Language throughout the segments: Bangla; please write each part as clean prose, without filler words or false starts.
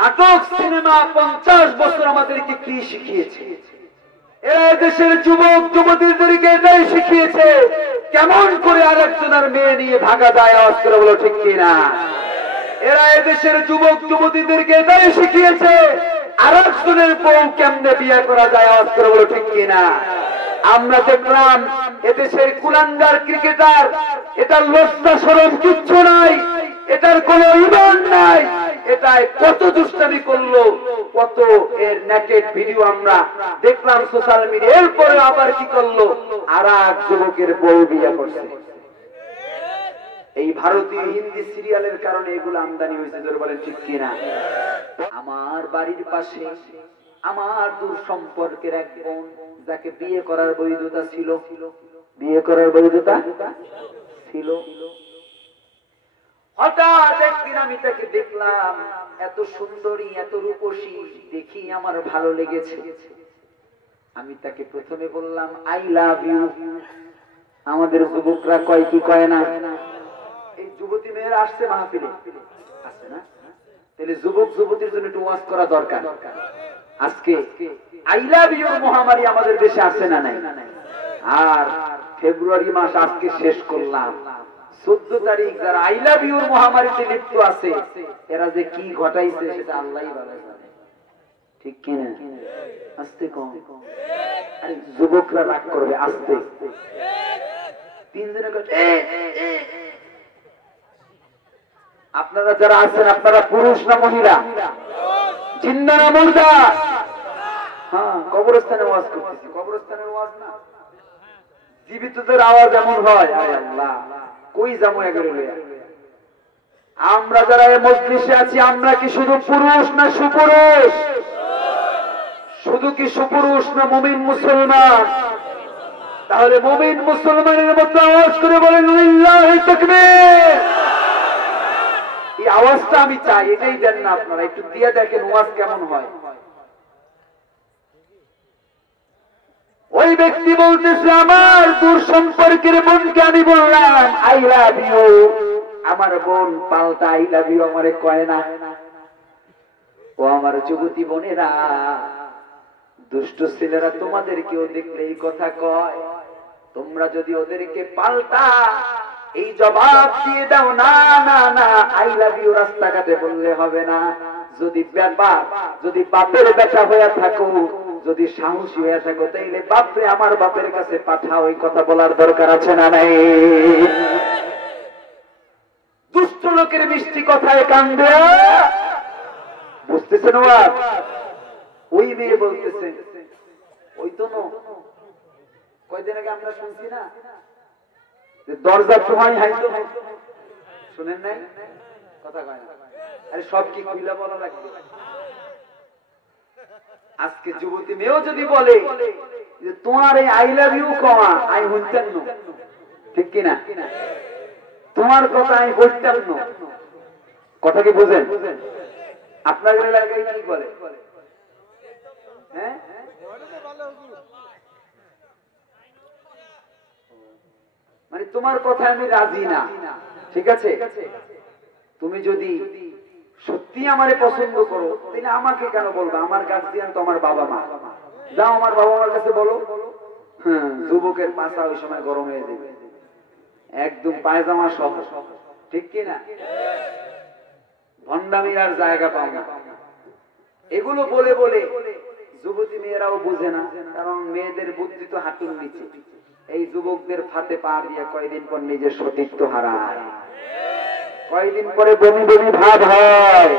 নাটক সিনেমা 50 বছর আমাদেরকে কি শিখিয়েছে? এরা দেশের যুবক যুবতীদেরকে এটাই শিখিয়েছে কেমন করে আরেকজনের মেয়ে নিয়ে ভাগা যায়, আওয়াজ করে বলো ঠিক কিনা। এরা দেশের যুবক যুবতীদেরকে এটাই শিখিয়েছে আরেকজনের বউ কেমনে বিয়ে করা যায়, আওয়াজ করে বলো ঠিক কিনা। আমরা দেখলাম এদেশের কুলাঙ্গার ক্রিকেটার, এটার লজ্জা শরম কিচ্ছু নাই, এটার কোনো ঈমান নাই, এটাই কত দুষ্টামি করলো, কত এর নেকেট ভিডিও আমরা দেখলাম সোশ্যাল মিডিয়া। এরপরে আবার কি করলো, আর এক যুবকের বউ বিয়ে করছে। এই ভারতীয় হিন্দি সিরিয়ালের কারণে এগুলো আমদানি হয়েছে, জোরে বলেন ঠিক কিনা। আমার বাড়ির পাশে আমার দূর সম্পর্কের এক বোন, যাকে বিয়ে করার বৈধতা ছিল, বিয়ে করার বৈধতা ছিল, হঠাৎ একদিন আমি তাকে দেখলাম, এত সুন্দরী এত রূপসী দেখি আমার ভালো লেগেছে। আমি তাকে প্রথমে বললাম আই লাভ ইউ। আমাদের যুবকরা কয় কি কয় না? এই যুবতী মেয়েরা আসছে মাহফিলে, আসছে না? তাহলে যুবক যুবতীর জন্য একটু ওয়াজ করা দরকার। আজকে আই লাভ ইউ মহামারী আমাদের দেশে আসে না নাই? আর ফেব্রুয়ারি মাস আজকে শেষ করলাম, 14 তারিখ যারা আই লাভ ইউর মহামারীতে লিপ্ত আছে, এরা যে কি ঘটাইছে সেটা আল্লাহই ভালো জানে, ঠিক কিনা। আস্তে কম, আরে যুবকরা রাগ করবে, আস্তে। তিনজনের কাছে আপনারা যারা আছেন, আপনারা পুরুষ না মহিলা, জিন্দা না মুর্দা? হ্যাঁ, কবরস্থানে ওয়াজ করতেছি, কবরস্থানের ওয়াজ না, জীবিতদের আওয়াজ এমন হয়। আরে আল্লাহ, কই যাবো এগুলো লইয়া? আমরা যারা এই মজলিসে আছি, আমরা কি শুধু পুরুষ না সুপুরুষ? শুধু কি সুপুরুষ না মুমিন মুসলমান? তাহলে মুমিন মুসলমানের মতো আওয়াজ করে বলেন লিল্লাহি তাকবীর। এই আওয়াজটা আমি চাই, এটাই দেন না আপনারা, একটু দিয়ে দেখেন ওয়াজ কেমন হয়। ওই ব্যক্তি বলতেছে আমার দূর সম্পর্কের বোনকে আমি বললাম আই লাভ ইউ, আমার বোন পাল্টা আই লাভ ইউ আমারে কয় না। ও আমার যুবতী বোনেরা, দুষ্ট ছেলেরা তোমাদের কেউ দেখলে এই কথা কয়, তোমরা যদি ওদেরকে পাল্টা এই জবাব দিয়ে দাও না না না আই লাভ ইউ রাস্তাঘাটে বললে হবে না। যদি বাপের বেটা হয়ে থাকো, যদি সাহসী হয়ে থাকো, তাইলে বাপরে আমার বাপের কাছে পাঠাও, এই কথা বলার দরকার আছে না নাই? দুষ্ট লোকের মিষ্টি কথায় কান দেয়া, বুঝতেছেন? ওই মেয়ে বলতেছে, ওই তো কয়দিন আগে আমরা শুনছি না, দরজার সময় হাইতো, শুনেন নাই? কথা কয় না, আরে সব কি কইলা বলা লাগবে? আজকে যুবতী মেয়েও যদি বলে যে তোমার এই আই লাভ ইউ কমা আমি শুনতেন না, ঠিক কিনা? তোমার কথা আমি বলতাম না, কথা কি বুঝেন? আপনার এলাকায় কি বলে? হ্যাঁ, মানে তোমার কথা আমি রাজি না, ঠিক আছে? তুমি যদি সত্যি আমারে পছন্দ করো, তাহলে আমাকে কেন বলবো? আমার গার্জিয়ান তো আমার বাবা মা, যাও আমার বাবা মার কাছে বলো। হ্যাঁ, যুবকের পাশা ওই সময় গরম হয়ে যাবে, একদম পায়জামা সহ, ঠিক কিনা? ভণ্ডামির আর জায়গা পাও না। এগুলো বলে বলে যুবতী মেয়েরাও বুঝে না, কারণ মেয়েদের বুদ্ধি তো হাঁটুর নিচে। এই যুবকদের ফাতে পা দিয়ে কয়দিন পর নিজের সতীত্ব হারায়, কয়দিন পরে বমি বমি ভাব হয়,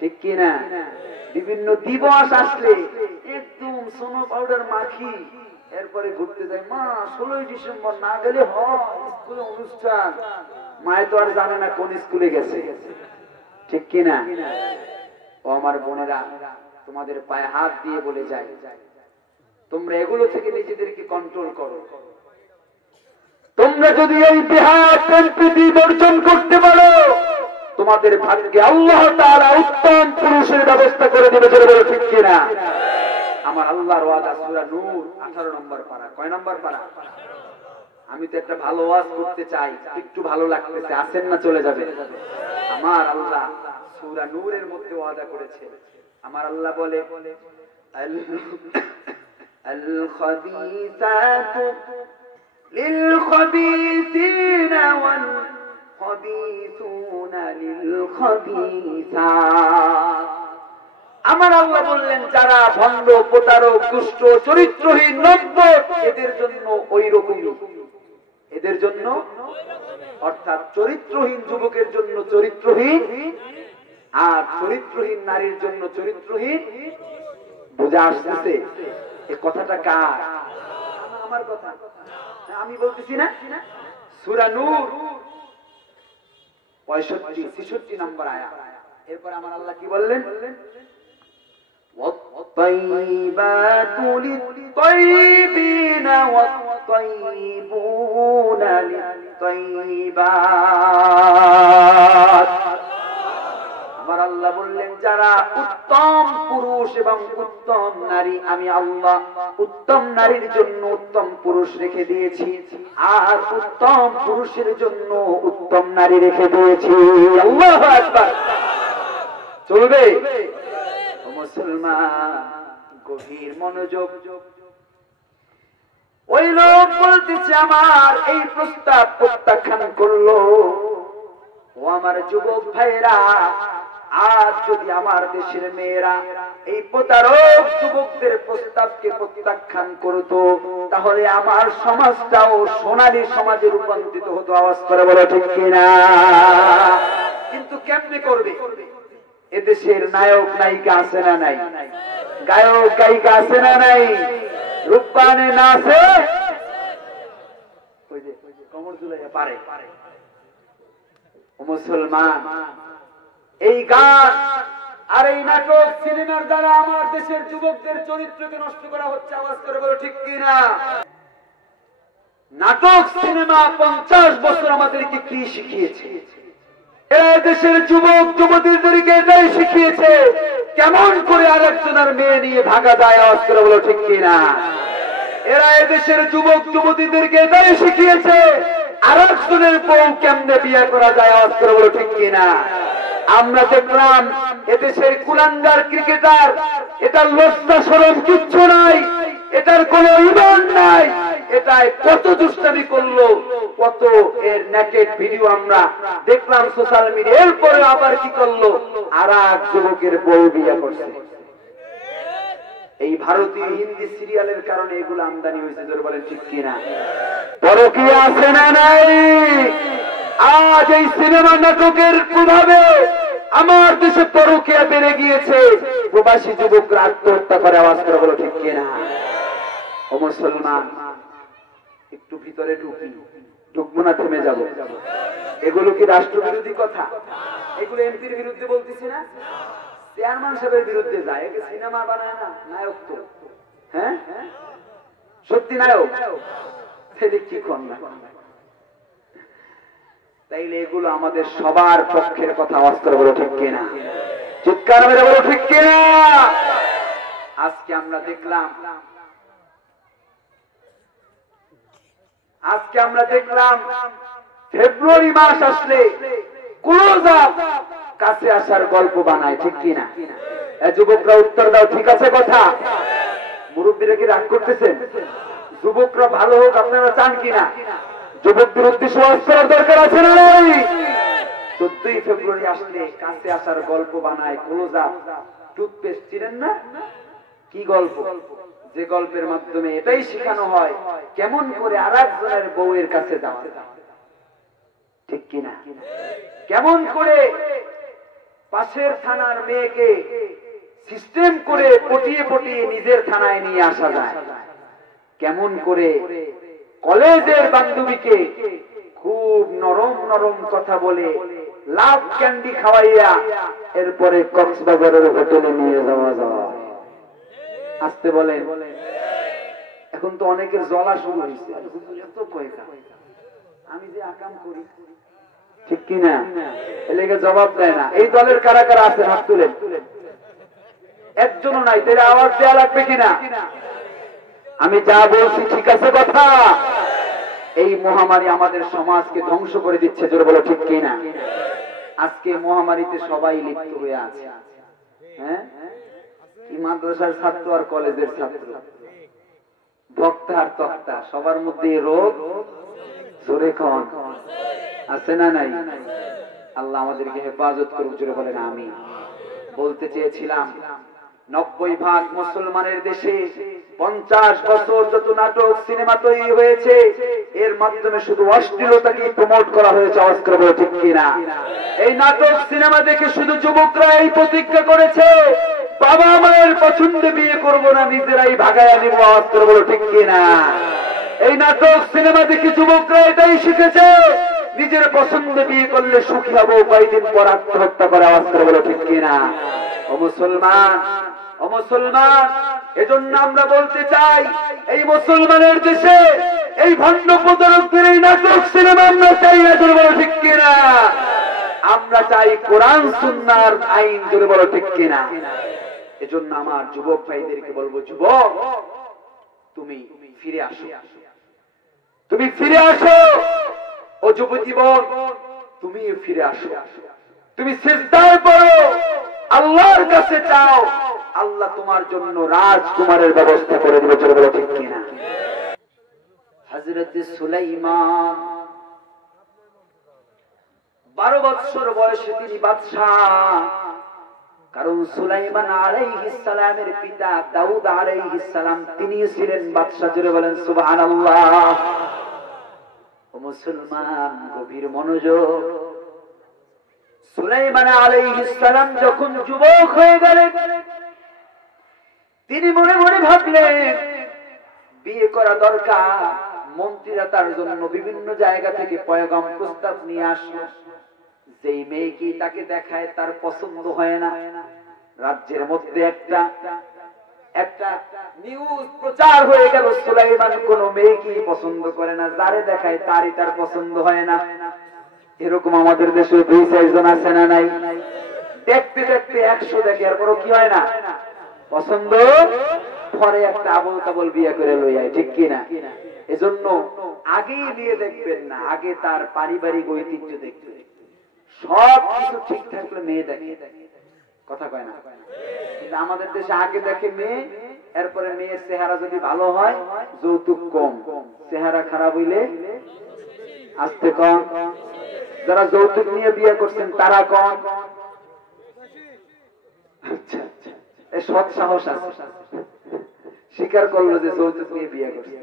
ঠিক কিনা? বিভিন্ন দিবস আসলে একদম সোনো পাউডার মাখি এরপরে ঘুরতে যায়। মা 16ই ডিসেম্বর না গেলে হয় স্কুলে অনুষ্ঠান, মায়ে তো আর জানে না কোন স্কুলে গেছে, ঠিক কিনা? ও আমার বোনেরা, তোমাদের পায়ে হাত দিয়ে বলে যায়, তোমরা এগুলো থেকে নিজেদেরকে কন্ট্রোল করো। তোমরা যদি এই বিহার সম্প্রীতি বর্জন করতে পারো, তোমাদের ভাগ্যে আল্লাহ তাআলা উত্তম পুরুষের ব্যবস্থা করে দেবে, ঠিক কিনা? আমার আল্লাহর ওয়াদা, সূরা নূর 18 নম্বর পারা। কয় নম্বর পারা? আমি তো একটা ভালো ওয়াজ করতে চাই, একটু ভালো লাগতেছে, আসেন না চলে যাবে। আমার আল্লাহ সূরা নূরের মধ্যে ওয়াদা করেছে। আমার আল্লাহ বলে আল খাবিসাতু লিল খাবিসিনা ওয়াল খাবিসুনা লিল খাবিসাত। আমার আল্লাহ বললেন যারা ভণ্ড, প্রতারক, দুষ্ট, চরিত্রহীন, নম্বর, এদের জন্য ওই রকমই, এদের জন্য অর্থাৎ চরিত্রহীন যুবকের জন্য চরিত্রহীন, আর চরিত্রহীন নারীর জন্য চরিত্রহীন। বুঝা আসতেছে? এই কথাটা কার? আমার কথা, আমি বলতেছি না? সূরা নূর 65-66 নম্বর আয়াত। এরপর আমার আল্লাহ কি বললেন? والطيبات للطيبين والطيبون للطيبات। আমার আল্লাহ বললেন যারা উত্তম পুরুষ এবং উত্তম নারী, আমি আল্লাহ উত্তম নারীর জন্য উত্তম পুরুষ রেখে দিয়েছি, আর উত্তম পুরুষের জন্য উত্তম নারী রেখে দিয়েছি। আল্লাহু আকবার। চলবে? মুসলমান গভীর মনোযোগ। ওই লোক বলতেছে আমার এই প্রস্তাব প্রত্যাখ্যান করলো। ও আমার যুবক ভাইরা, আজ যদি আমার দেশের মেয়েরা এই প্রতারক যুবকদের প্রস্তাবকে প্রত্যাখ্যান করতো, তাহলে আমার সমাজটাও সোনালী সমাজে রূপান্তরিত হতো। আওয়াজ করে বলো ঠিক কিনা? কিন্তু কেমনে করবে? এদেশের নায়ক নায়িকা আছে না নাই? গায়ক গায়িকা আছে না নাই? রূপবানে নাচে, কমর ঝুলাইয়া পারে। মুসলমান, এই গান আর এই নাটক সিনেমার দ্বারা আমার দেশের যুবকদের চরিত্রকে নষ্ট করা হচ্ছে। আওয়াজ করে বলো ঠিক কিনা? নাটক সিনেমা 50 বছর আমাদেরকে কি শিখিয়েছে? দেশের যুবক যুবতীদেরকে এটাই শিখিয়েছে কেমন করে আরেকজনের মেয়ে নিয়ে ভাগা যায়। আওয়াজ করে বলো ঠিক কিনা? এরা এদেশের যুবক যুবতীদেরকে এটাই শিখিয়েছে আরেকজনের বউ কেমনে বিয়ে করা যায়। আওয়াজ করে বলো ঠিক কিনা? আমরা দেখলাম এদেশের কুলাঙ্গার ক্রিকেটার, এটার লজ্জা শরম কিচ্ছু নাই, এটার কোনো ঈমান নাই, এটাই কত দুষ্টামি করলো, কত এর নেকেড ভিডিও আমরা দেখলাম সোশ্যাল মিডিয়া। এরপরে আবার কি করলো? আর এক যুবকের বউ বিয়ে করছে। এই ভারতীয় হিন্দি সিরিয়ালের কারণে এগুলো আমদানি হয়েছে। জোরে বলেন ঠিক কিনা? পরকীয়া আছে না নাই? আজ এই সিনেমা নাটকের প্রভাবে আমার দেশে পরকীয়া বেড়ে গিয়েছে। প্রবাসী যুবকরা আত্মহত্যা করে। আওয়াজ করে বলো ঠিক কিনা? ও মুসলমান, একটু ভিতরে ঢুকবো না? থেমে যাবো? এগুলো কি রাষ্ট্রবিরোধী কথা? এগুলো এমপির বিরুদ্ধে বলতেছি না, চেয়ারম্যান সাহেবের বিরুদ্ধে যায়। একে সিনেমা বানায় না, নায়ক তো। হ্যাঁ, সত্যি নায়ক। সেদিক কি কর না? তাইলে এগুলো আমাদের সবার পক্ষের কথা। আওয়াজ করে বলো ঠিক কিনা? চিৎকার মেরে বলো ঠিক কিনা? আজকে আমরা দেখলাম ফেব্রুয়ারি মাস আসলে ক্লোজ আপ কাছে আসার গল্প বানায়। ঠিক কিনা? যুবকরা উত্তর দাও, ঠিক আছে কথা? মুরব্বীরা কি রাগ করতেছেন? যুবকরা ভালো হোক আপনারা চান কিনা? যুবকদের উদ্দেশ্যে ওয়াজ করার দরকার আছে না নাই? 14ই ফেব্রুয়ারি আসলে কাছে আসার গল্প বানায় ক্লোজ আপ। টুথপেস্ট চিনেন না? কি গল্প? যে গল্পের মাধ্যমে এটাই শেখানো হয় কেমন করে আরেকজনের বউয়ের কাছে যাওয়া। ঠিক কিনা? কেমন করে পাশের থানার মেয়েকে সিস্টেম করে পটিয়ে পটিয়ে নিজের থানায় নিয়ে আসা যায়। কেমন করে কলেজের বান্ধবীকে খুব নরম নরম কথা বলে লাভ ক্যান্ডি খাওয়াইয়া এরপরে কক্সবাজারের হোটেলে নিয়ে যাওয়া যায়। আসতে বলেন। এখন তো অনেকের জ্বলা শুরু হয়েছে, এত পয়সা আমি যে আকাম করি। ঠিক কিনা? এলাকা জবাব দেয় না। এই দলের কারা কারা আছেন হাত তুলেন। একজনও নাই। তাহলে আওয়াজ দেওয়া লাগবে কিনা? আমি যা বলছি ঠিক আছে কথা? এই মহামারী আমাদের সমাজকে ধ্বংস করে দিচ্ছে। জোরে বলো ঠিক কিনা? আজকে মহামারীতে সবাই লিপ্ত হয়ে আছে। হ্যাঁ, কি মাদ্রাসার ছাত্র আর কলেজের ছাত্র, বক্তা আর তক্তা, সবার মধ্যে রোগ জোরে কন আছে না নাই? আল্লাহ আমাদেরকে হেফাজত করুক, জোরে বলেন আমিন। বলতে চেয়েছিলাম 90% মুসলমানের দেশে 50 বছর যত নাটক সিনেমা তৈরি হয়েছে, এর মাধ্যমে শুধু অশ্লীলতাকে প্রমোট করা হয়েছে। আওয়াজ করে বলো ঠিক কিনা? এই নাটক সিনেমা দেখে শুধু যুবকরা এই প্রতিজ্ঞা করেছে, বাবা মায়ের পছন্দে বিয়ে করব না, নিজেরাই ভাগায়া নিব। আওয়াজ করে বলো ঠিক কিনা? এই নাটক সিনেমা দেখে যুবকরা এটাই শিখেছে, নিজের পছন্দে বিয়ে করলে সুখী হবো, কয়েকদিন পর আত্মহত্যা করে। আওয়াজ করে বলো ঠিক কিনা? ও মুসলমান, ও মুসলমান, এজন্য আমরা বলতে চাই, এই মুসলমানের দেশে এই ভণ্ড প্রতারকদের এই নাটক সিনেমা আমরা চাই না। জোরে বলো ঠিক কিনা? আমরা চাই কোরআন সুন্নাহর আইন। জোরে বলো ঠিক কিনা? এজন্য আমার যুবক ভাইদেরকে বলবো, যুবক তুমি ফিরে আসো, তুমি ফিরে আসো। ও যুবতী বোন, তুমি ফিরে আসো, তুমি সিজদায় পড়ো, আল্লাহর কাছে চাও, আল্লাহ তোমার জন্য রাজকুমারের ব্যবস্থা করে দিবে। চলে বলো ঠিক কিনা? হযরত সুলাইমান 12 বছর বয়সে তিনি বাদশাহ। কারণ সুলাইমান আলাইহিস সালামের পিতা দাউদ আলাইহিস সালাম তিনি ছিলেন বাদশা। জোরে বলেন সুবহানাল্লাহ। ও মুসলমান, গভীর মনোযোগ। সুলাইমান আলাইহিস সালাম যখন যুবক হয়ে গেলেন, তিনি মনে মনে ভাবলেন বিয়ে করা দরকার। মন্ত্রীরা তার জন্য বিভিন্ন জায়গা থেকে পয়গাম প্রস্তাব নিয়ে আসলো। যেই মেয়েকে তাকে দেখায় তার পছন্দ হয় না। রাজ্যের মধ্যে একটা নিউজ প্রচার হয়ে গেল, সুলাইমান কোন মেয়েকে পছন্দ করে না, যারে দেখায় তারই তার পছন্দ হয় না। এরকম আমাদের দেশে 2-4 জন আছে না নাই? দেখতে দেখতে 100 দেখে, আর কোনো কি হয় না পছন্দ, পরে একটা আবল তাবল বিয়ে করে লই যায়। ঠিক কিনা? এজন্য আগেই বিয়ে দেখবেন না, আগে তার পারিবারিক ঐতিহ্য দেখবেন। সব কিছু ঠিক থাকলে মেয়ে দেখে, কথা কয় না? কিন্তু আমাদের দেশে আগে দেখে মেয়ে, এরপরে মেয়ের চেহারা যদি ভালো হয় যৌতুক কম, চেহারা খারাপ হইলে আস্তে কম। যারা যৌতুক নিয়ে বিয়ে করছেন তারা কম। আচ্ছা, এই সৎ সাহস আছে, স্বীকার করলো যে যৌতুক নিয়ে বিয়ে করছে।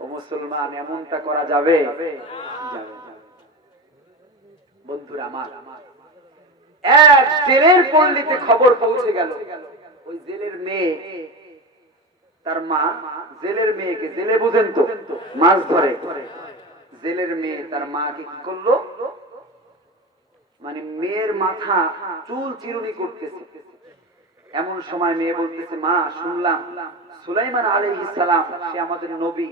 ও মুসলমান, এমনটা করা যাবে? বন্ধুরা আমার, এক জেলের পল্লীতে খবর পৌঁছে গেল, ওই জেলের মেয়ে, তার মা জেলের মেয়েকে, জেলে বুঝেন তো মাছ ধরে, জেলের মেয়ে তার মাকে কি করলো, মানে মেয়ের মাথা চুল চিরুনি করতেছে। এমন সময় মেয়ে বলতেছে, মা শুনলাম সুলাইমান আলাইহিস সালাম সে আমাদের নবী,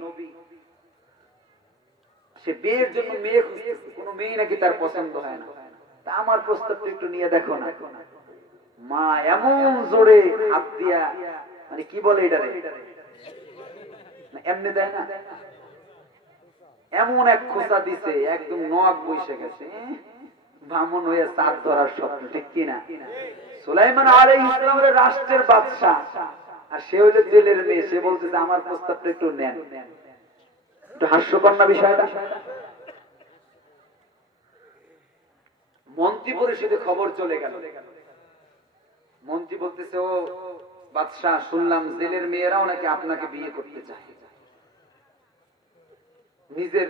সে বিয়ের জন্য মেয়ে খুঁজতেছে, কোনো মেয়ে নাকি তার পছন্দ হয় না, তা আমার প্রস্তাবটা একটু নিয়ে দেখো না। মা এমন জোরে হাত দিয়া, মানে কি বলে এটারে, এমনি দেয় না, এমন এক খোঁচা দিছে, একদম নখ বসে গেছে, বামন হয়ে চাঁদ ধরার স্বপ্ন। ঠিক কিনা? সুলাইমান আলাইহিস সালামের রাষ্ট্রের বাদশা, আর সে হইল জেলের মেয়ে। সে বলতেছে আমার প্রস্তাবটা একটু নেন। একটু হাস্যকর না বিষয়টা? মন্ত্রী পরিষদে খবর চলে গেল। মন্ত্রী বলতেছে, ও বাদশা, শুনলাম জেলের মেয়েরাও নাকি আপনাকে বিয়ে করতে চায়। নিজের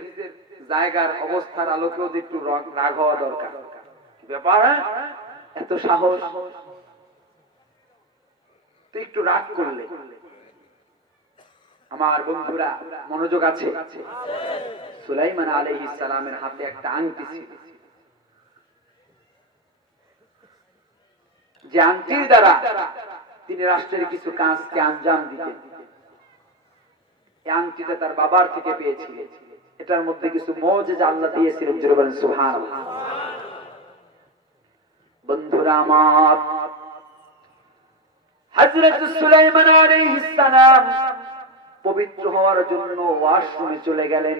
জায়গার অবস্থার আলোকেও একটু রাগ হওয়া দরকার। ব্যাপার, এত সাহস, তো একটু রাগ করলে। আমার বন্ধুরা মনোযোগ আছে? সুলাইমান আলাইহিস সালামের হাতে একটা আংটি ছিল, যে আংটির দ্বারা তিনি রাষ্ট্রের কিছু কাজকে আঞ্জাম দিতেন। এই আংটিটা তার বাবার থেকে পেয়েছিলেন। এটার মধ্যে কিছু মুজিজা আল্লাহ দিয়েছিলেন। জোরে বলেন সুবহানাল্লাহ। বন্ধুরা আমার, হযরত সুলাইমান আলাইহিস সালাম পবিত্র হওয়ার জন্য ওয়াশরুমে চলে গেলেন।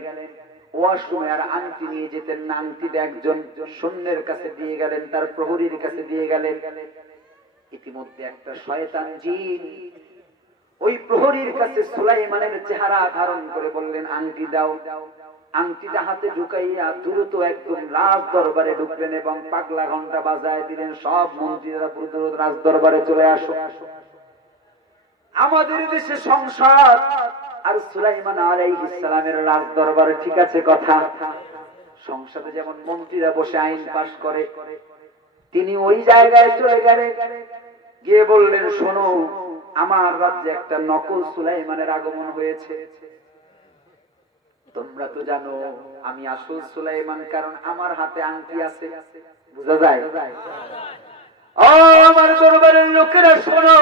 ওয়াশরুমে আর আংটি নিয়ে যেতেন না, আংটিটা একজন সৈন্যের কাছে দিয়ে গেলেন, তার প্রহরীর কাছে দিয়ে গেলেন। ইতিমধ্যে একটা শয়তান জিন ওই প্রহরীর কাছে সুলাইমানের চেহারা ধারণ করে বললেন, আংটি দাও। আংটিটা হাতে ঢুকাইয়া দ্রুত একদম রাজ দরবারে ঢুকলেন এবং পাগলা ঘন্টা বাজায় দিলেন, সব মন্ত্রীরা দ্রুত রাজ দরবারে চলে আসো। আমাদের দেশে সংসদ আর সুলাইমান আলাইহিস সালামের রাজ দরবারে, ঠিক আছে কথা। সংসদে যেমন মন্ত্রীরা বসে আইন পাশ করে, তিনি ওই জায়গায় চলে গেলেন, গিয়ে বললেন, শোনো, আমার রাজ্যে একটা নকল সুলাইমানের আগমন হয়েছে। তোমরা তো জানো আমি আসল সুলাইমান, কারণ আমার হাতে আংটি আছে। বুঝা যায়? ও আমার দরবারের লোকেরা শোনো,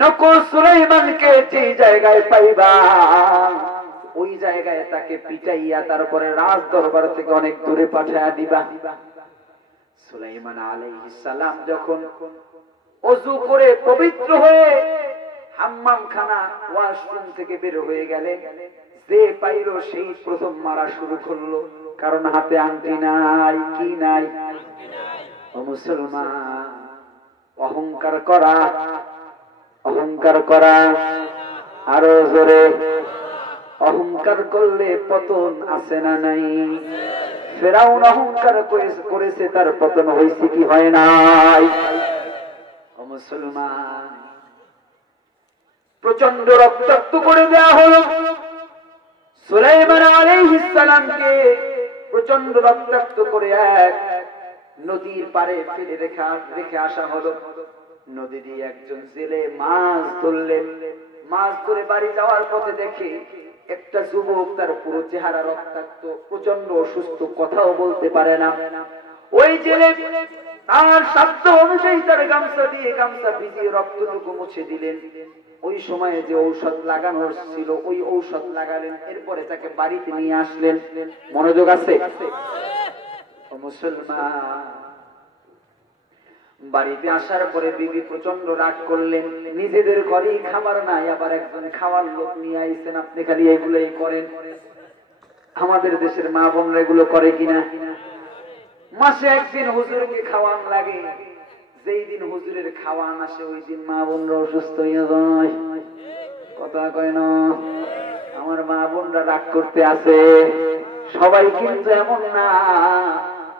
নকল সুলাইমানকে যে জায়গায় পাইবা ওই জায়গায় তাকে পিটাইয়া তারপরে রাজ দরবার থেকে অনেক দূরে পাঠাইয়া দিবা। সুলাইমান আলাইহিস সালাম যখন ওযু করে পবিত্র হয়ে হাম্মাম খানা ওয়াশরুম থেকে বের হয়ে গেলেন, যে পাইল সেই প্রথম মারা শুরু করলো, কারণ হাতে আংটি নাই। কি নাই? ও মুসলমান, অহংকার করা, অহংকার করা, আরো জোরে, অহংকার করলে পতন আছে না নাই? ফেরাউন অহংকার করেছে, তার পতন হয়েছে কি হয় নাই? ও মুসলমান, প্রচন্ড রক্তাক্ত করে দেয়া হলো সুলাইমান আলাইহিস সালামকে, প্রচন্ড রক্তাক্ত করে এক নদীর পাড়ে ফেলে রেখে আসা হলো। নদী দিয়ে একজন জেলে মাছ ধরলেন। মাছ ধরে বাড়ি যাওয়ার পথে দেখে একটা যুবক, তার পুরো চেহারা রক্তাক্ত, প্রচন্ড অসুস্থ, কথাও বলতে পারে না। ওই জেলে তার সাধ্য অনুযায়ী তার গামছা দিয়ে গামছা ভিজিয়ে রক্তটুকু মুছে দিলেন। ওই সময়ে যে ঔষধ লাগানোর ছিল ওই ঔষধ লাগালেন, এরপরে তাকে বাড়িতে নিয়ে আসলেন। মনোযোগ আছে? ও মুসলমান, বাড়িতে আসার পরে বিবি প্রচন্ড রাগ করলেন, নিজেদের ঘরেই খাবার নাই, আবার একজন খাওয়ার লোক নিয়ে আইছেন, আপনি খালি এগুলোই করেন। আমাদের দেশের মা বোনরা এগুলো করে কিনা? মাসে একদিন হুজুরকে খাওয়ান লাগে, যেই দিন হুজুরের খাওয়ান আসে ওই দিন মা বোনরা অসুস্থ হয়ে যায়। কথা কয় না? আমার মা বোনরা রাগ করতে আছে, সবাই কিন্তু এমন না।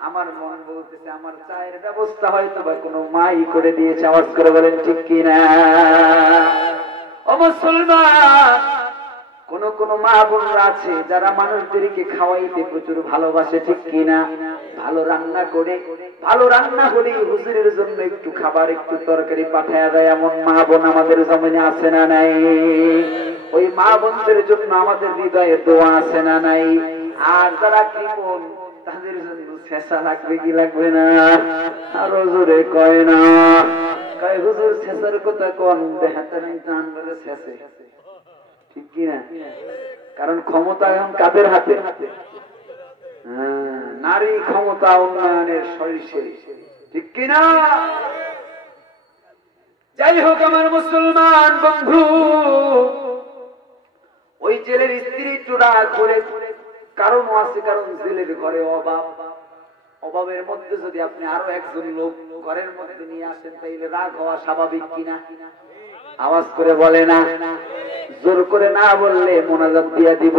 আমার মন বলতেছে আমার চায়ের ব্যবস্থা হয়তো বা কোনো মাই করে দিয়েছে। আওয়াজ করে বলেন ঠিক কিনা? ও মুসলমান, কোন মা বোনরা আছে যারা মানুষদেরকে খাওয়াইতে প্রচুর ভালোবাসে, ঠিক কিনা? ভালো রান্না করে, ভালো রান্না হলে হুজুরের জন্য একটু খাবার, একটু তরকারি পাঠায়া দেয়, এমন মা বোন আমাদের জমিনে আছে না নাই? ওই মা বোনদের জন্য আমাদের হৃদয়ে দোয়া আছে না নাই? আর যারা কৃপণ তাদের জন্য ছেঁচা লাগবে কি লাগবে না? আরো জোরে কয় না? কয় হুজুর ছেঁচার কথা কোন? দেখাতে নাই টান ধরে ছেঁচে, ঠিক কিনা? কারণ ক্ষমতা এখন কাদের হাতে? নারী ক্ষমতা উন্নয়নের শীর্ষে, ঠিক কিনা? যাই হোক আমার মুসলমান বন্ধু, ওই জেলের স্ত্রী একটু রাগ করে, কারণ আছে, কারণ জেলের ঘরে অভাব, অভাবের মধ্যে যদি আপনি আরো একজন লোক ঘরের মধ্যে নিয়ে আসেন তাইলে রাগ হওয়া স্বাভাবিক কিনা? আওয়াজ করে বলে না? জোর করে না বললে মোনাজাত দিয়া দিব।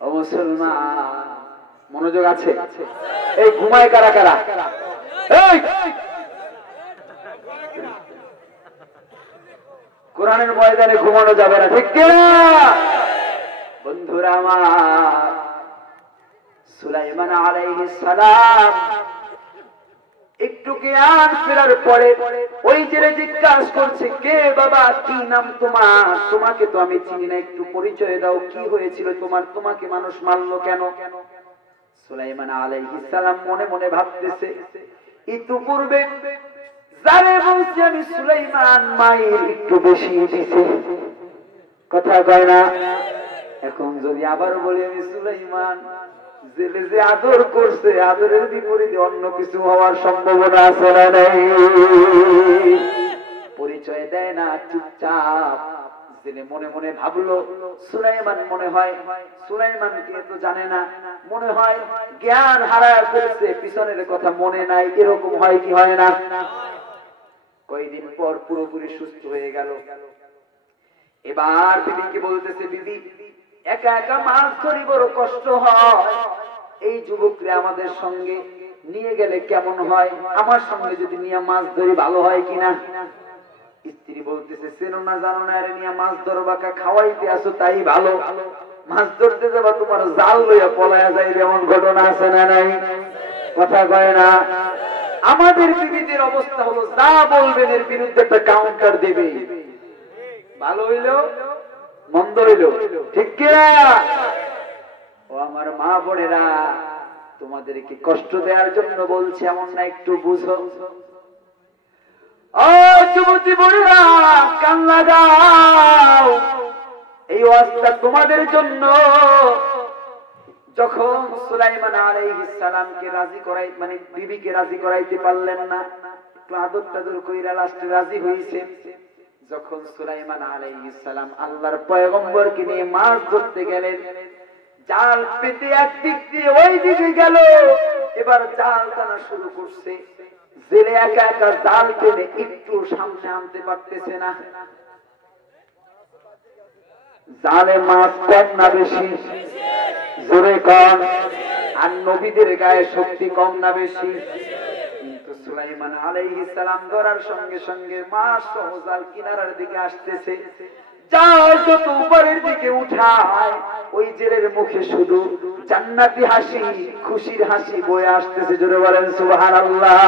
ও মুসলমান, মনোযোগ আছে? এই ঘুমায় কারা কারা? কোরআনের ময়দানে ঘুমানো যাবে না, ঠিক কিনা? বন্ধুরা আমার, সুলাইমান আলাইহিস সালাম একটু জ্ঞান ফেরার পরে ওই জেলে জিজ্ঞাসা করছে, কে বাবা, কি নাম তোমার? তোমাকে তো আমি চিনি না, একটু পরিচয় দাও, কি হয়েছিল তোমার? তোমাকে মানুষ মারলো কেন? সুলাইমান আলাইহিস সালাম মনে মনে ভাবতেছে, ইতিপূর্বে যারে বলছি আমি সুলাইমান, মায়ের একটু বেশি দিছে, কথা কয় না? এখন যদি আবার বলি আমি সুলাইমান, জেলে যে আদর করছে, আদরের বিপরীতে অন্য কিছু হওয়ার সম্ভাবনা আছে না? নেই। পরিচয় দেয় না, চুপচাপ ছেলে মনে মনে ভাবলো সুলাইমান মনে হয় সুলাইমানকে তো জানে না, মনে হয় জ্ঞান হারায় ফেলছে, পিছনের কথা মনে নাই, এরকম হয় কি হয় না? কয়েকদিন পর পুরোপুরি সুস্থ হয়ে গেল। এবার বিবিকে বলতেছে, বিবি একা একা মাছ ধরি বড় কষ্ট হয়, এই যুবকরা আমাদের সঙ্গে নিয়ে গেলে কেমন হয়, আমার সঙ্গে যদি নিয়ে মাছ ধরি ভালো হয় কিনা। স্ত্রী বলতেছে, চেনো না জানো না, আরে নিয়ে মাছ ধরবাকা খাওয়াইতে আসো তাই ভালো, মাছ ধরতে যাবা তোমার জাল লইয়া পলায়া যাইবে, এমন ঘটনা আছে না নাই? কথা কয় না। আমাদের বিবিদের অবস্থা হলো যা বলবেন এর বিরুদ্ধে একটা কাউন্টার দেবে, ভালো হইলো মন্দ হইলো, ঠিক কিনা? ও আমার মা বোনেরা, তোমাদেরকে কষ্ট দেওয়ার জন্য বলছে এমন না, একটু বুঝো। ও যুবতী বোনেরা, কান লাগাও, এই ওয়াজটা তোমাদের জন্য। যখন সুলাইমান আলাইহিস সালামকে রাজি করাই, মানে বিবিকে রাজি করাইতে পারলেন না, একটু আদর টাদর কইরা লাস্টে রাজি হইছে। যখন সুলাইমান আলাইহিস সালাম আল্লাহর পয়গম্বরকে নিয়ে মাছ ধরতে গেলেন, জাল পেতে একদিক দিয়ে ওই দিকে গেল, এবার জাল টানা শুরু করছে। জেলে একা একা জাল টেনে একটু সামনে আনতে পারতেছে না। জালে মাছ কম না বেশি? জোরে কম। আর নবীদের গায়ে শক্তি কম না বেশি? কিন্তু সুলাইমান আলাইহিস সালাম ধরার সঙ্গে সঙ্গে মাছ সহ জাল কিনারার দিকে আসতেছে। জাল যত উপরের দিকে উঠায়, ওই জেলের মুখে শুধু জান্নাতি হাসি, খুশির হাসি বয়ে আসতেছে। জোরে বলেন সুবহানাল্লাহ।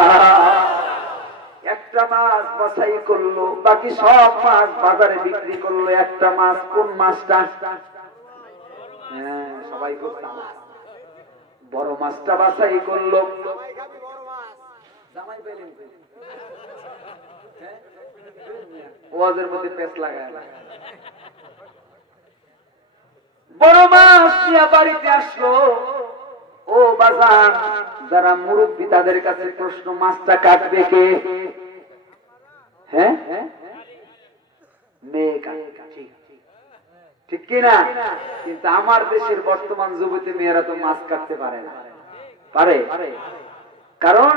একটা মাছ বাছাই করলো, বাকি সব মাছ বাজারে বিক্রি করলো। একটা মাছ, কোন মাছটা? হ্যাঁ, সবাই করতাম, বড় মাছটা বাছাই করলো। ওয়াজের মধ্যে পেট লাগায়, বড় মাছ নিয়ে বাড়িতে আসলো। ও বাজার, যারা মুরব্বী তাদের কাছে প্রশ্ন, মাছটা কাটবে কে? হ্যাঁ, মেয়ে কাটবে, ঠিক কিনা? কিন্তু আমার দেশের বর্তমান যুবতী মেয়েরা তো মাছ কাটতে পারে না। পারে? কারণ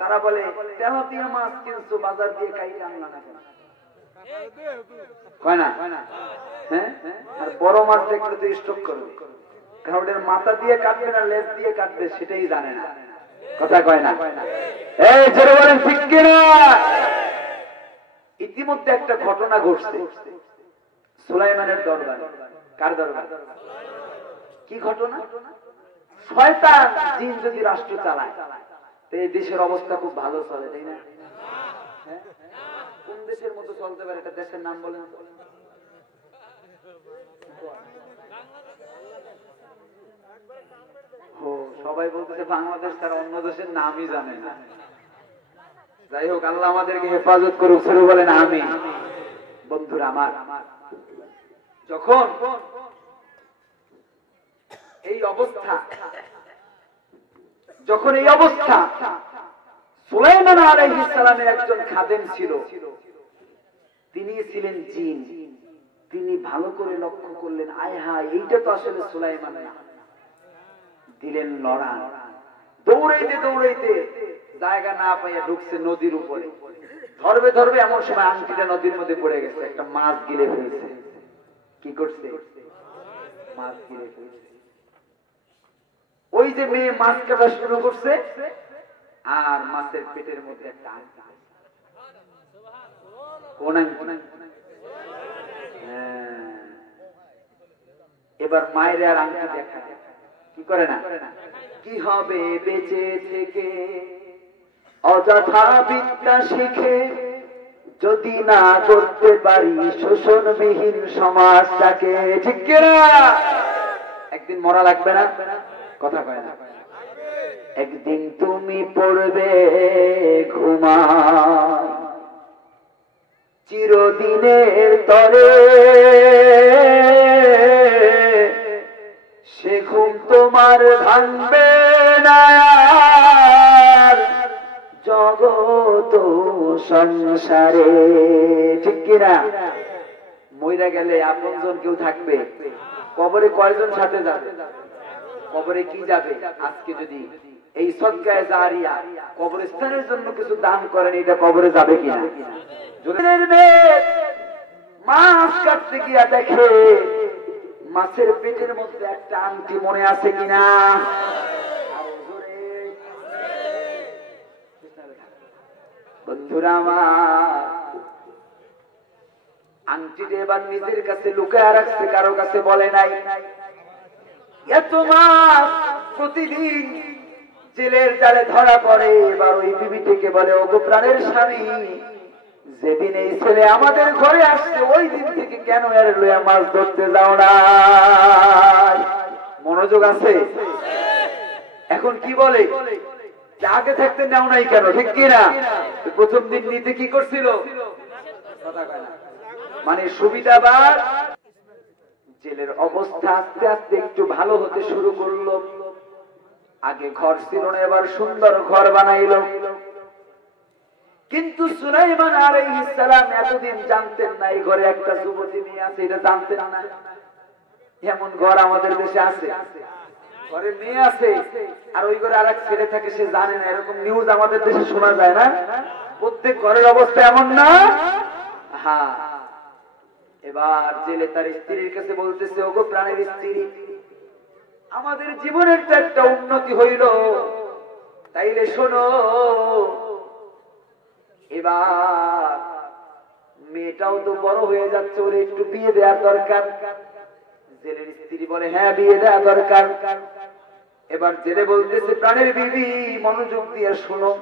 তারা বলে তেলাপিয়া মাছ কিনছো বাজার দিয়ে, কাইটা আনলা না কেন? কয় না? হ্যাঁ, আর বড় মাছ দেখলে তো স্টক করবে, কারণ এর মাথা দিয়ে কাটবে না লেজ দিয়ে কাটবে সেটাই জানে না। কথা কয় না? এই জোরে বলেন ঠিক কিনা? ইতিমধ্যে একটা ঘটনা ঘটছে সুলাইমানের দরবারে। কার দরবার? কি ঘটনা? শয়তান জিন যদি রাষ্ট্র চালায়, তো এই দেশের অবস্থা খুব ভালো চলে, তাই না? কোন দেশের মতো চলতে পারে? এটা দেশের নাম বলেন। সবাই বলতেছে বাংলাদেশ, তার অন্য দেশের নামই জানে না। যাই হোক, আল্লাহ আমাদেরকে হেফাজত করুক, শুরু বলেন আমিন। বন্ধুরা আমার, যখন এই অবস্থা সুলাইমান আলাইহিস সালামের একজন খাদেম ছিল, তিনি ছিলেন জিন। তিনি ভালো করে লক্ষ্য করলেন, আয় হায়, এইটা তো আসলে সুলাইমান না। দিলেন লড়া, দৌড়াইতে দৌড়াইতে জায়গা না পাইয়া ঢুকছে নদীর উপরে। ধরবে ধরবে, এমন সময় আংটিটা নদীর মধ্যে পড়ে গেছে, একটা মাছ গিলে ফেলছে। কি করছে? মাছ গিলে ফেলছে। ওই যে মেয়ে মাছ কাটা শুরু করছে, আর মাছের পেটের মধ্যে একটা আংটি। কোন আংটি? এবার মায়ের আর আংটি দেখা কি করে না? কি হবে বেঁচে থেকে অযথা বিদ্যা শিখে, যদি না করতে পারি শোষণবিহীন সমাজটাকে, ঠিক কিনা? একদিন মরা লাগবে না? কথা কয় না? একদিন তুমি পড়বে ঘুমা চিরদিনের তরে, সে ঘুম তোমার ভাঙবে না জগৎ সংসারে, ঠিক কিনা? মইরা গেলে আপনজন কেউ থাকবে? কবরে কয়জন সাথে যাবে? কবরে কি যাবে? আজকে যদি এই সদকায়ে জারিয়া কবরস্থানের জন্য কিছু দান করেন, এটা কবরে যাবে কিনা? জুনের মেয়ে মাছ কাটতে গিয়া দেখে মাছের পেটের মধ্যে একটা আংটি মনে আছে কিনা? বন্ধুরা আমার, আংটিটা এবার নিজের কাছে লুকায় রাখছে, কারো কাছে বলে নাই। এত মাছ প্রতিদিন জেলের জালে ধরা পড়ে। এবার ওই বিবিটিকে বলে, ওগো প্রাণের স্বামী, যেদিন এই ছেলে আমাদের ঘরে আসছে ওই দিন থেকে কেন এর লইয়া মাছ ধরতে যাও না? মনোযোগ আছে? এখন কি বলে, আগে থাকতে নাও নাই কেন? ঠিক কিনা? প্রথম দিন নিতে কি করছিল? মানে সুবিধাবাদ। জেলের অবস্থা আস্তে আস্তে একটু ভালো হতে শুরু করলো। আগে ঘর ছিল না, এবার সুন্দর ঘর বানাইল। কিন্তু সুলাইমান আলাইহিস সালাম এতদিন জানতেন না এই ঘরে একটা যুবতী মেয়ে আছে, এটা জানতেন না। এমন ঘর আমাদের দেশে আছে, ঘরে মেয়ে আছে আর ওই ঘরে আরেক ছেলে থাকে, সে জানে না। এরকম নিউজ আমাদের দেশে শোনা যায় না? প্রত্যেক ঘরের অবস্থা এমন না? হ্যাঁ। এবার জেলে তার স্ত্রীর কাছে বলতেছে, ওগো প্রাণের স্ত্রী, আমাদের জীবনের তো একটা উন্নতি হইল, তাইলে শোনো, এবার মেয়েটাও তো বড় হয়ে যাচ্ছে, ওরে একটু বিয়ে দেওয়ার দরকার। জেলের স্ত্রী বলে, হ্যাঁ বিয়ে দেওয়া দরকার। এবার জেলে বলতেছে, প্রাণের বিবি মনোযোগ দিয়ে শোনো,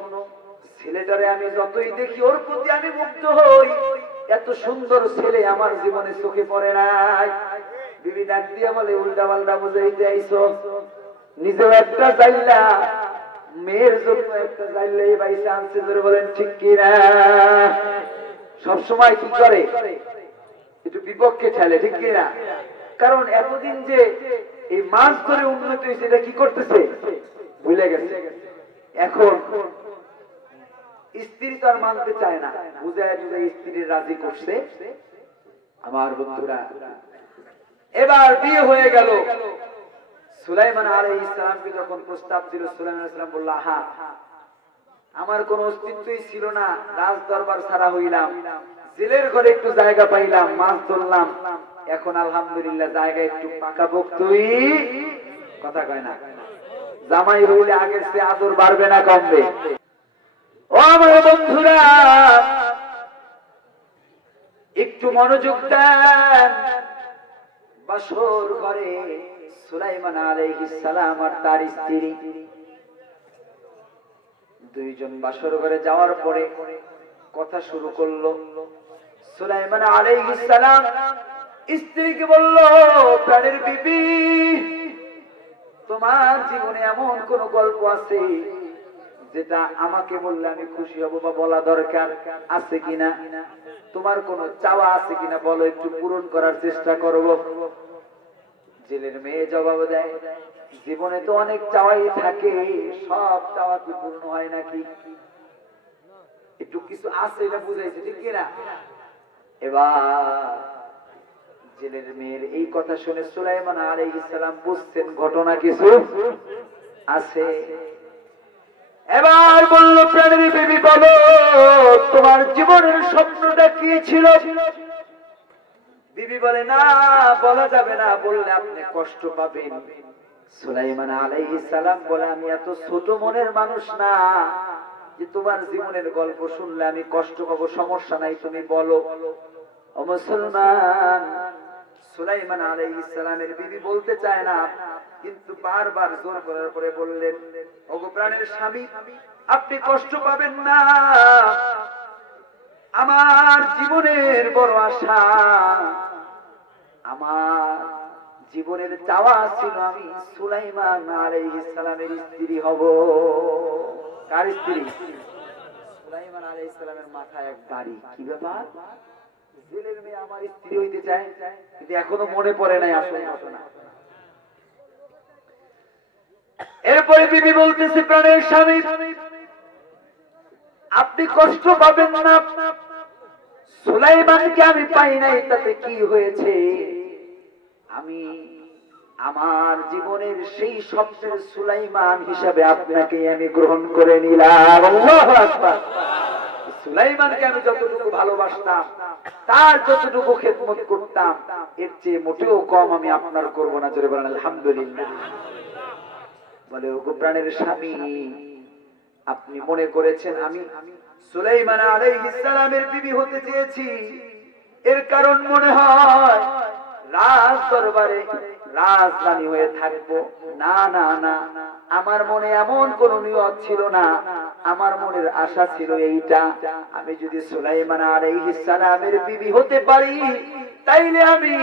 ছেলেটারে আমি যতই দেখি ওর প্রতি আমি মুগ্ধ হই, এত সুন্দর ছেলে আমার জীবনে চোখে পড়ে নাই। বিবি ডাক দিয়ে বলে, উল্টা পাল্টা বুঝাইতে আইছো, নিজেও একটা চাইলা, মেয়ের জন্য একটা চাইলে ভাই চান্সে ধরে বলেন ঠিক কিনা? সবসময় কি করে, একটু বিপক্ষে ঠেলে, ঠিক কিনা? কারণ এতদিন যে এই মাছ ধরে উন্নতি হয়েছে, এটা কি করতেছে? ভুলে গেছে। এখন স্ত্রী তো আর মানতে চায় না, বুঝায় বুঝায় স্ত্রীর রাজি করছে। আমার বন্ধুরা, এবার বিয়ে হয়ে গেল। সুলাইমান আলাইহিস সালামকে যখন প্রস্তাব দিল, সুলাইমান আলাইহিস সালাম বলল, আহা, আমার কোন অস্তিত্বই ছিল না, রাজ দরবার ছাড়া হইলাম, জেলের ঘরে একটু জায়গা পাইলাম, মাছ ধরলাম, এখন আলহামদুলিল্লাহ জায়গা একটু পাকাপোক্তই। কথা কয় না? জামাই হইলে আগের চেয়ে আদর বাড়বে না কমবে? ও আমার বন্ধুরা, একটু মনোযোগ দেন। বাসর ঘরে সুলাইমান আলাইহিস সালাম আর তার স্ত্রী দুইজন বাসর ঘরে যাওয়ার পরে কথা শুরু করলো। সুলাইমান আলাইহিস সালাম স্ত্রীকে বলল, প্রাণের বিবি, তোমার জীবনে এমন কোন গল্প আছে যেটা আমাকে বললে আমি খুশি হব বা বলা দরকার আছে কিনা? তোমার কোন চাওয়া আছে কিনা বলো, একটু পূরণ করার চেষ্টা করব। জেলের মেয়ে জবাব দেয়, জীবনে তো অনেক চাওয়াই থাকে, সব চাওয়া কি পূর্ণ হয় নাকি? একটু কিছু আছে, এটা বুঝাইছে, ঠিক কিনা? এবার জেলের মেয়ের এই কথা শুনে সুলাইমান আলাইহিস সালাম বুঝছেন ঘটনা কিছু আছে। এবার বলল, প্রাণের বিবি বলো, তোমার জীবনের স্বপ্নটা কি ছিল? বিবি বলে, না বলা যাবে না, বললে আপনি কষ্ট পাবেন। সুলাইমান আলাইহিস সালাম বলে, আমি এত ছোট মনের মানুষ না যে তোমার জীবনের গল্প শুনলে আমি কষ্ট পাবো, সমস্যা নাই, তুমি বলো। ও মুসলমান, সুলাইমান আলাইহিস সালামের বিবি বলতে চায় না, কিন্তু বারবার জোর করার পরে বললেন, ওগো প্রাণের স্বামী, আপনি কষ্ট পাবেন না, আমার জীবনের বড় আশা, আমার জীবনের চাওয়া ছিল আমি সুলাইমান আলাইহিস সালামের স্ত্রী হব। কার স্ত্রী? সুলাইমান আলাইহিস সালামের মাথায় এক বাড়ি। কি ব্যাপার? জেলের মেয়ে আমার স্ত্রী হইতে চায়, কিন্তু এখনো মনে পড়ে নাই আসল ঘটনা। এরপরে বিবি বলতেছে, প্রাণের স্বামী, আপনি কষ্ট পাবেন না, সুলাইমানকে আমি পাই নাই, তাতে কি হয়েছে? আমি আমার জীবনের সেই স্বপ্নের সুলাইমান হিসাবে আপনাকে আমি গ্রহণ করে নিলাম। আল্লাহু আকবার। সুলাইমানকে আমি যতটুকু ভালোবাসতাম, তার যতটুকু খেদমত করতাম, এর চেয়ে মোটেও কম আমি আপনার করব না। জোরে বলেন আলহামদুলিল্লাহ। বলে ওগো প্রাণের স্বামী, আপনি মনে করেছেন আমি সুলাইমান আলাইহিস সালামের বিবি হতে চেয়েছি, এর কারণ মনে হয় রাজ দরবারে রাজরানী হয়ে থাকবো? না না না, আমার মনে এমন কোন নিয়ত ছিল না। আমার মনের আশা ছিল এইটা, আমি যদি সুলাইমান আলাইহিস সালামের বিবি হতে পারি, তাইলে আমি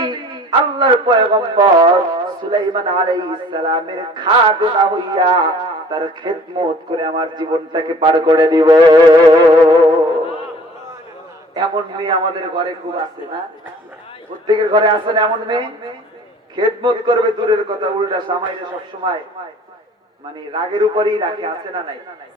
আল্লাহর পয়গম্বর সুলাইমান আলাইহিস সালামের খাদেমা হইয়া তার খেদমত করে আমার জীবনটাকে পার করে দিব। এমন মেয়ে আমাদের ঘরে খুব আছে না? প্রত্যেকের ঘরে আছে না এমন মেয়ে? খেদমত করবে দূরের কথা, উল্টা সামাইলে সবসময় মানে রাগের উপরেই রাখে, আছে না নাই?